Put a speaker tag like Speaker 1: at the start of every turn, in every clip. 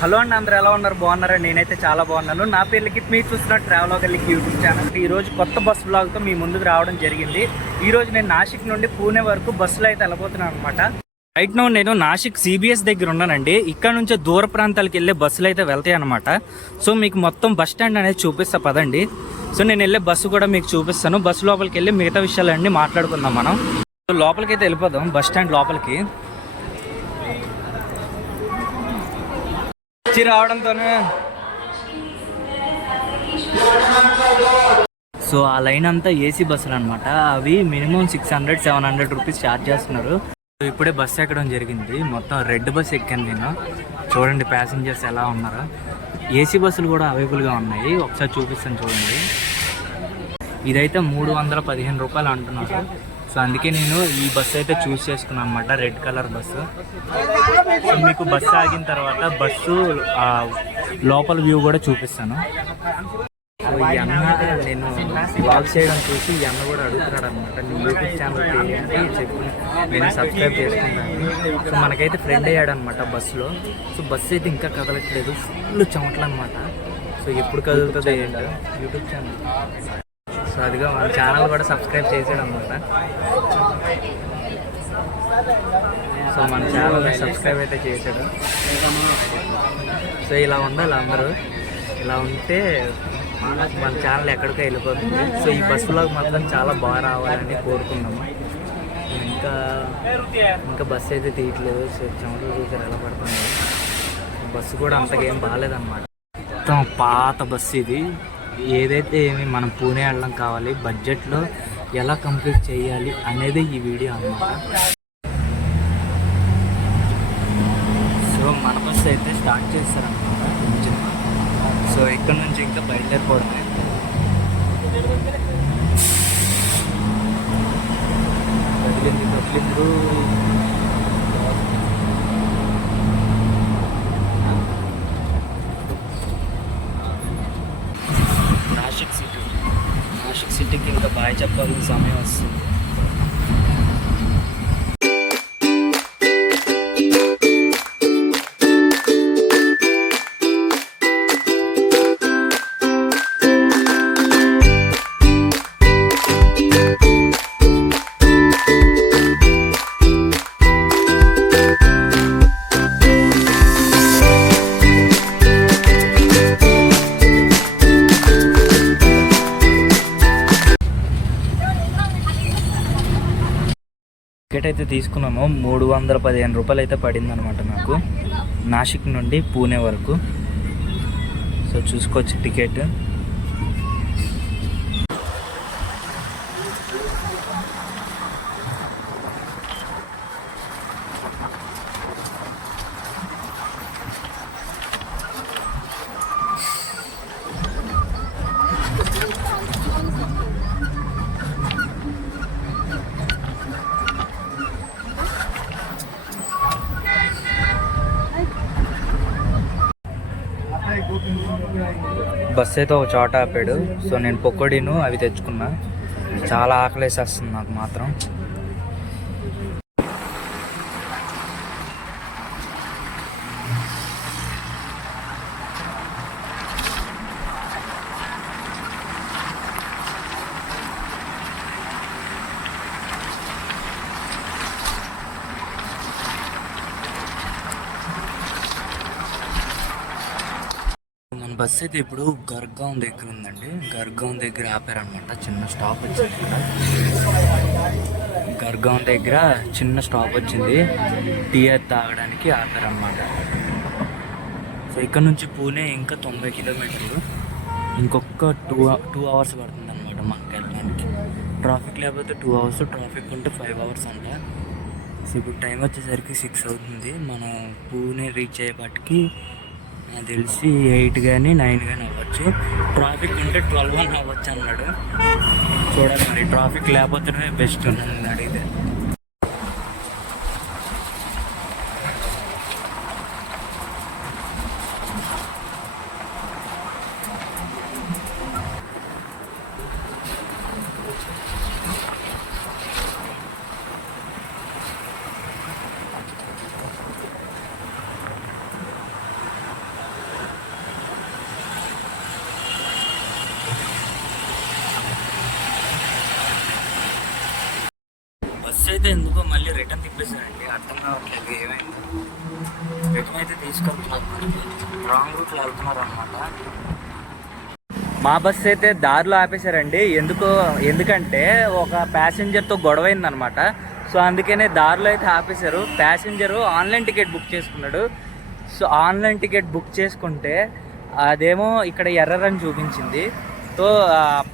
Speaker 1: Hello అండి అందరూ ఎలా ఉన్నారు? బాగున్నారా? నేనైతే చాలా బాగున్నాను. నా పేరు లిఖిత్. మీరు చూస్తున్న ట్రావెల్ లిఖిత్ యూట్యూబ్ ఛానల్. ఈ రోజు కొత్త బస్ బ్లాగ్తో మీ ముందుకు రావడం జరిగింది. ఈరోజు నేను నాసిక్ నుండి పూణే వరకు బస్సులో అయితే వెళ్ళబోతున్నాను అనమాట రైట్ నో నేను నాసిక్ సిబిఎస్ దగ్గర ఉన్నానండి. ఇక్కడ నుంచి దూర ప్రాంతాలకు వెళ్ళే బస్సులు అయితే వెళ్తాయి అనమాట సో మీకు మొత్తం బస్ స్టాండ్ అనేది చూపిస్తా పదండి. సో నేను వెళ్ళే బస్సు కూడా మీకు చూపిస్తాను. బస్సు లోపలికి వెళ్ళి మిగతా విషయాలన్నీ మాట్లాడుకుందాం మనం. సో లోపలికి అయితే వెళ్ళిపోదాం బస్ స్టాండ్ లోపలికి. వచ్చి రావడంతోనే. సో ఆ లైన్ అంతా ఏసీ బస్సులు అనమాట అవి minimum six hundred seven hundred rupees charge చేస్తున్నారు. సో ఇప్పుడే బస్సు ఎక్కడం జరిగింది. మొత్తం రెడ్ బస్ ఎక్కాను నేను. చూడండి ప్యాసింజర్స్ ఎలా ఉన్నారో. ఏసీ బస్సులు కూడా అవైలబుల్గా ఉన్నాయి. ఒకసారి చూపిస్తాను చూడండి. ఇదైతే మూడు వందల పదిహేను రూపాయలు అంటున్నారు. సో అందుకే నేను ఈ బస్సు అయితే చూస్ చేసుకున్నాను అనమాట రెడ్ కలర్ బస్సు సో మీకు బస్సు ఆగిన తర్వాత బస్సు ఆ, లోపల వ్యూ కూడా చూపిస్తాను. సో ఈ అన్న నేను వాక్ చేయడం చూసి ఈ అన్న కూడా అడుగుతున్నాడు అనమాట నీ యూట్యూబ్ ఛానల్ ఏంటి? చెప్పి. నేను సబ్స్క్రైబ్ చేసుకుంటాను సో మనకైతే ఫ్రెండ్ అయ్యాడు అనమాట బస్సులో. సో బస్సు అయితే ఇంకా కదలట్లేదు ఫుల్ చెమటలు అనమాట సో ఎప్పుడు కదులుతుందో ఏంటో యూట్యూబ్ ఛానల్ సో అదిగా మన ఛానల్ కూడా సబ్స్క్రైబ్ చేసాడు అనమాట సో మన ఛానల్ సబ్స్క్రైబ్ అయితే చేశాడు సో ఇలా ఉండాలి అందరూ. ఇలా ఉంటే మన ఛానల్ ఎక్కడికో వెళ్ళిపోతుంది. సో ఈ బస్సులో మాత్రం చాలా బాగా రావాలని కోరుకున్నాము ఇంకా ఇంకా బస్సు అయితే తీయట్లేదు. సో చెమటలు చూసారు ఎలా పడుతుంది బస్సు కూడా అంతగా ఏం బాగాలేదన్నమాట. మొత్తం పాత బస్సు ఇది. ఏదైతే ఏమి మనం పూణే వెళ్ళడం కావాలి బడ్జెట్లో ఎలా కంప్లీట్ చేయాలి అనేది ఈ వీడియో అన్నమాట. సో మన బస్సు అయితే స్టార్ట్ చేస్తారనమాట ఇంజిన్. సో ఇక్కడ నుంచి ఇంకా బయలుదేరిపోవడం అయితే కదిలిందు టికెట్ అయితే తీసుకున్నాము. మూడు వందల పదిహేను రూపాయలు అయితే పడింది అనమాట నాకు. నాసిక్ నుండి పూణే వరకు. సో చూసుకోవచ్చు టికెట్. బస్ అయితే ఒక చోట ఆపాడు. సో నేను పొక్కడిను అవి తెచ్చుకున్నా. చాలా ఆకలేసేస్తుంది నాకు మాత్రం. బస్ అయితే ఇప్పుడు గర్గాం దగ్గర ఉందండి. గర్గాం దగ్గర ఆపారనమాట చిన్న స్టాప్ వచ్చింది. గర్గాం దగ్గర చిన్న స్టాప్ వచ్చింది. టీఆర్ తాగడానికి ఆపారనమాట సో ఇక్కడ నుంచి పూణే ఇంకా తొంభై కిలోమీటర్లు. ఇంకొక టూ టూ అవర్స్ పడుతుంది అనమాట మనకి వెళ్ళడానికి. ట్రాఫిక్ లేకపోతే టూ అవర్స్ ట్రాఫిక్ ఉంటే ఫైవ్ అవర్స్ అంట. సో ఇప్పుడు టైం వచ్చేసరికి సిక్స్ అవుతుంది. మనం పూణే రీచ్ అయ్యేపాటికి నాకు తెలిసి ఎయిట్ కానీ నైన్ కానీ అవ్వచ్చు. ట్రాఫిక్ ఉంటే ట్వెల్వ్ వన్ అవ్వచ్చు అన్నాడు. చూడాలి మరి ట్రాఫిక్ లేకపోతేనే బెస్ట్ నన్ను అడిగితే. అయితే ఎందుకో మళ్ళీ రిటర్న్ తిప్పేశారండి. అర్థం కావట్లేదు ఏమైంది. రిటర్న్ అయితే తీసుకెళ్తున్నారు రాంగ్ రూట్లో వెళ్తున్నారు అనమాట మా బస్సు అయితే దారిలో ఆపేశారండి. ఎందుకో ఎందుకంటే ఒక ప్యాసింజర్తో గొడవ అయిందనమాట సో అందుకనే దారిలో అయితే ఆపేశారు. ప్యాసింజరు ఆన్లైన్ టికెట్ బుక్ చేసుకున్నాడు. సో ఆన్లైన్ టికెట్ బుక్ చేసుకుంటే అదేమో ఇక్కడ ఎర్రర్ అని చూపించింది. సో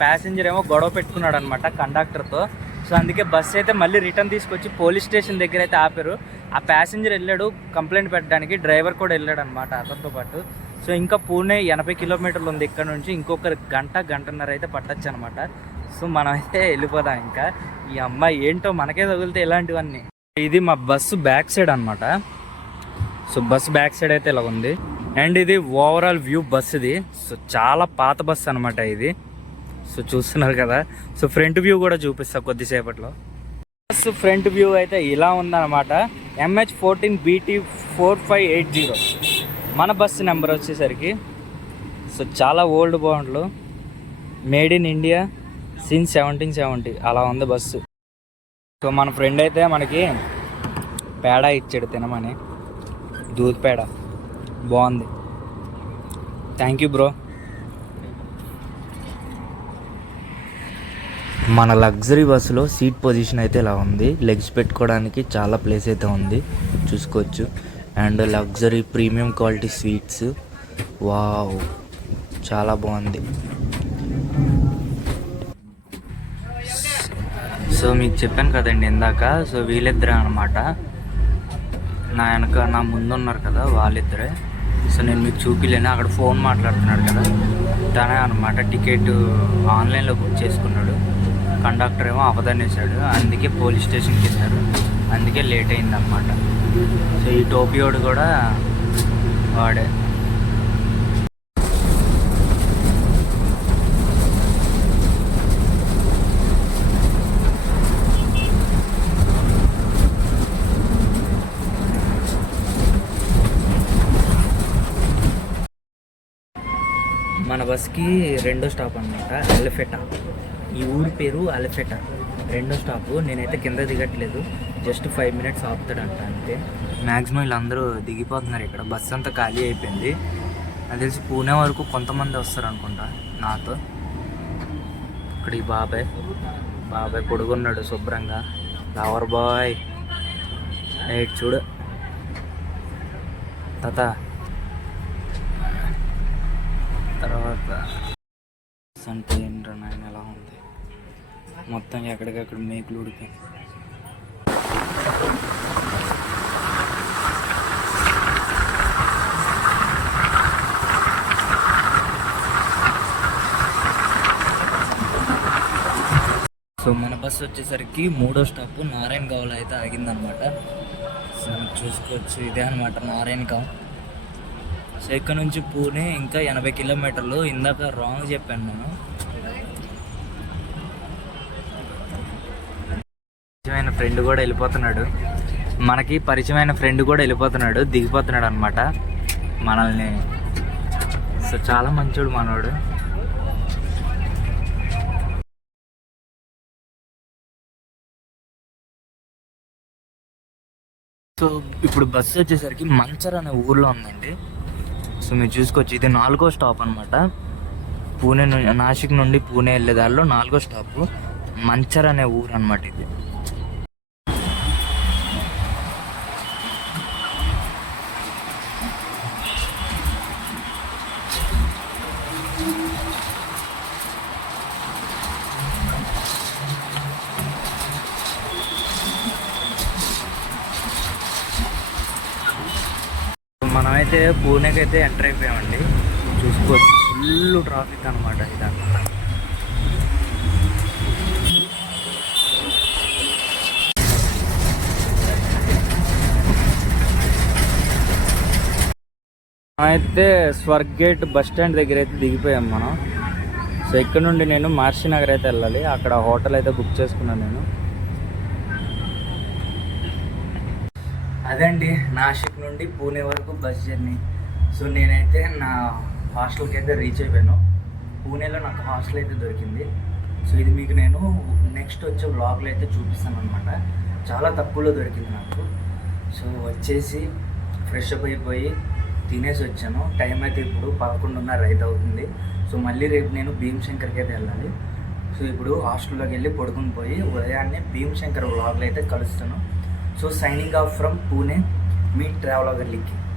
Speaker 1: ప్యాసింజర్ ఏమో గొడవ పెట్టుకున్నాడు అనమాట కండక్టర్తో. సో అందుకే బస్సు అయితే మళ్ళీ రిటర్న్ తీసుకొచ్చి పోలీస్ స్టేషన్ దగ్గర అయితే ఆపారు. ఆ ప్యాసింజర్ వెళ్ళాడు కంప్లైంట్ పెట్టడానికి డ్రైవర్ కూడా వెళ్ళాడు అనమాట అతనితో పాటు. సో ఇంకా పూణే ఎనభై కిలోమీటర్లు ఉంది ఇక్కడ నుంచి ఇంకొక గంట గంటన్నర అయితే పట్టచ్చు అనమాట సో మనం అయితే వెళ్ళిపోదాం ఇంకా. ఈ అమ్మాయి ఏంటో మనకే తగిలితే ఇలాంటివన్నీ ఇది మా బస్సు బ్యాక్ సైడ్ అనమాట సో బస్సు బ్యాక్ సైడ్ అయితే ఇలా ఉంది. అండ్ ఇది ఓవరాల్ వ్యూ బస్ ఇది. సో చాలా పాత బస్సు అనమాట ఇది. సో చూస్తున్నారు కదా. సో ఫ్రంట్ వ్యూ కూడా చూపిస్తా కొద్దిసేపట్లో. బస్ ఫ్రంట్ వ్యూ అయితే ఇలా ఉందన్నమాట. MH fourteen BT four five eight zero మన బస్సు నెంబర్ వచ్చేసరికి సో చాలా ఓల్డ్ బాండ్లు. Made in India since seventeen seventy అలా ఉంది బస్సు. సో మన ఫ్రెండ్ అయితే మనకి పేడ ఇచ్చాడు తినమని. దూద్ పేడ. బాగుంది. థ్యాంక్ యూ బ్రో మన లగ్జరీ బస్సులో సీట్ పొజిషన్ అయితే ఇలా ఉంది. లెగ్స్ పెట్టుకోవడానికి చాలా ప్లేస్ అయితే ఉంది. చూసుకోవచ్చు. And luxury premium quality sweets wow చాలా బాగుంది. సో మీకు చెప్పాను కదండి ఇందాక. సో వీళ్ళిద్దరే అనమాట నా వెనక నా ముందు ఉన్నారు కదా వాళ్ళిద్దరే. సో నేను మీకు చూపిలేను. అక్కడ ఫోన్ మాట్లాడుతున్నాడు కదా. తనే అనమాట టికెట్ ఆన్లైన్లో బుక్ చేసుకున్నాడు. కండక్టర్ ఏమో అవదనేసాడు అందుకే పోలీస్ స్టేషన్కి వెళ్ళారు అందుకే లేట్ అయిందనమాట సో ఈ టోపియోడు కూడా వాడే. మన బస్కి రెండో స్టాప్ అనమాట ఎలిఫెటా. ఈ ఊరి పేరు అలఫెట. రెండో స్టాప్. నేనైతే కింద దిగట్లేదు. జస్ట్ ఫైవ్ మినిట్స్ ఆపుతాడంట అంతే. మ్యాక్సిమం వీళ్ళందరూ దిగిపోతున్నారు ఇక్కడ. బస్సు అంతా ఖాళీ అయిపోయింది. నాకు తెలిసి పూణే వరకు కొంతమంది వస్తారు అనుకుంటా నాతో. ఇక్కడ ఈ బాబాయ్. బాబాయ్ పొడుగున్నాడు శుభ్రంగా. Lover boy. నైట్ చూడు. తాత. తర్వాత. అంటే నాయన ఎలా ఉంది? మొత్తం ఎక్కడికక్కడ మేకులు ఉడిపోయి సో మన బస్సు వచ్చేసరికి మూడో స్టాప్ నారాయణ గావ్లో అయితే ఆగిందనమాట సో చూసుకోవచ్చు ఇదే అనమాట నారాయణ గావ్ సో ఇక్కడ నుంచి పూణే ఇంకా ఎనభై కిలోమీటర్లు. ఇందాక రాంగ్ చెప్పాను నేను. ఫ్రెండ్ కూడా వెళ్ళిపోతున్నాడు. మనకి పరిచయమైన ఫ్రెండ్ కూడా వెళ్ళిపోతున్నాడు దిగిపోతున్నాడు అనమాట మనల్ని సో చాలా మంచోడు మనోడు. సో ఇప్పుడు బస్సు వచ్చేసరికి మంచర్ అనే ఊర్లో ఉందండి. సో మీరు చూసుకోవచ్చు ఇది నాలుగో స్టాప్ అనమాట పూణే ను- నాసిక్ నుండి పూణే వెళ్ళే దారిలో నాలుగో స్టాప్. మంచర్ అనే ఊరు అనమాట ఇది. అయితే పూణేకి అయితే ఎంటర్ అయిపోయామండి. చూసుకోవచ్చు. ఫుల్ ట్రాఫిక్ అనమాట ఇదంతా. అయితే స్వర్గేట్ బస్ స్టాండ్ దగ్గర అయితే దిగిపోయాం మనం. సో ఇక్కడ నుండి నేను మహర్షి నగర్ అయితే వెళ్ళాలి. అక్కడ హోటల్ అయితే బుక్ చేసుకున్నాను నేను. అదండి నాసిక్ నుండి పూణే వరకు బస్ జర్నీ. సో నేనైతే నా హాస్టల్కి అయితే రీచ్ అయిపోయాను. పూణేలో నాకు హాస్టల్ అయితే దొరికింది. సో ఇది మీకు నేను నెక్స్ట్ వచ్చే బ్లాగ్లో అయితే చూపిస్తాను అనమాట చాలా తక్కువలో దొరికింది నాకు. సో వచ్చేసి ఫ్రెష్ అప్ అయిపోయి తినేసి వచ్చాను. టైం అయితే ఇప్పుడు పదకొండున్నర అయితే అవుతుంది. సో మళ్ళీ రేపు నేను భీమశంకర్కి అయితే వెళ్ళాలి. సో ఇప్పుడు హాస్టల్లోకి వెళ్ళి పడుకుని పోయి ఉదయాన్నే భీమశంకర్ వ్లాగ్లో అయితే కలుస్తాను. So signing off from Pune मी अगर लिखी।